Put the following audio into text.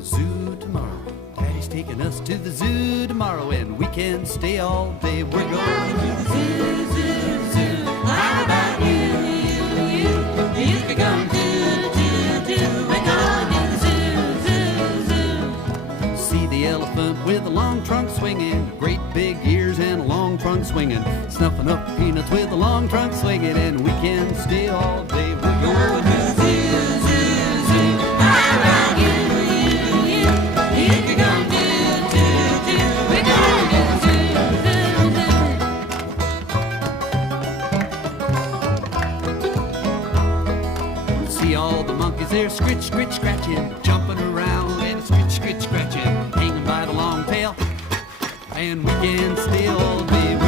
the zoo tomorrow. Daddy's taking us to the zoo tomorrow, and we can stay all day. We're going to the zoo, zoo, zoo. How about you, you, you? You could go do. We're going to the zoo, zoo, zoo. See the elephant with a long trunk swinging, great big ears and a long trunk swinging, snuffing up peanuts with a long trunk swinging, and we can stay all day. We're going to the zoo, zoo, zoo. How about you, you, you? You could go do. We're going to the zoo, zoo, zoo. See all the monkeys there, scritch, scritch, scratching, jumping around and scritch, scritch, scratching, hanging by the long tail, and we can stay all day.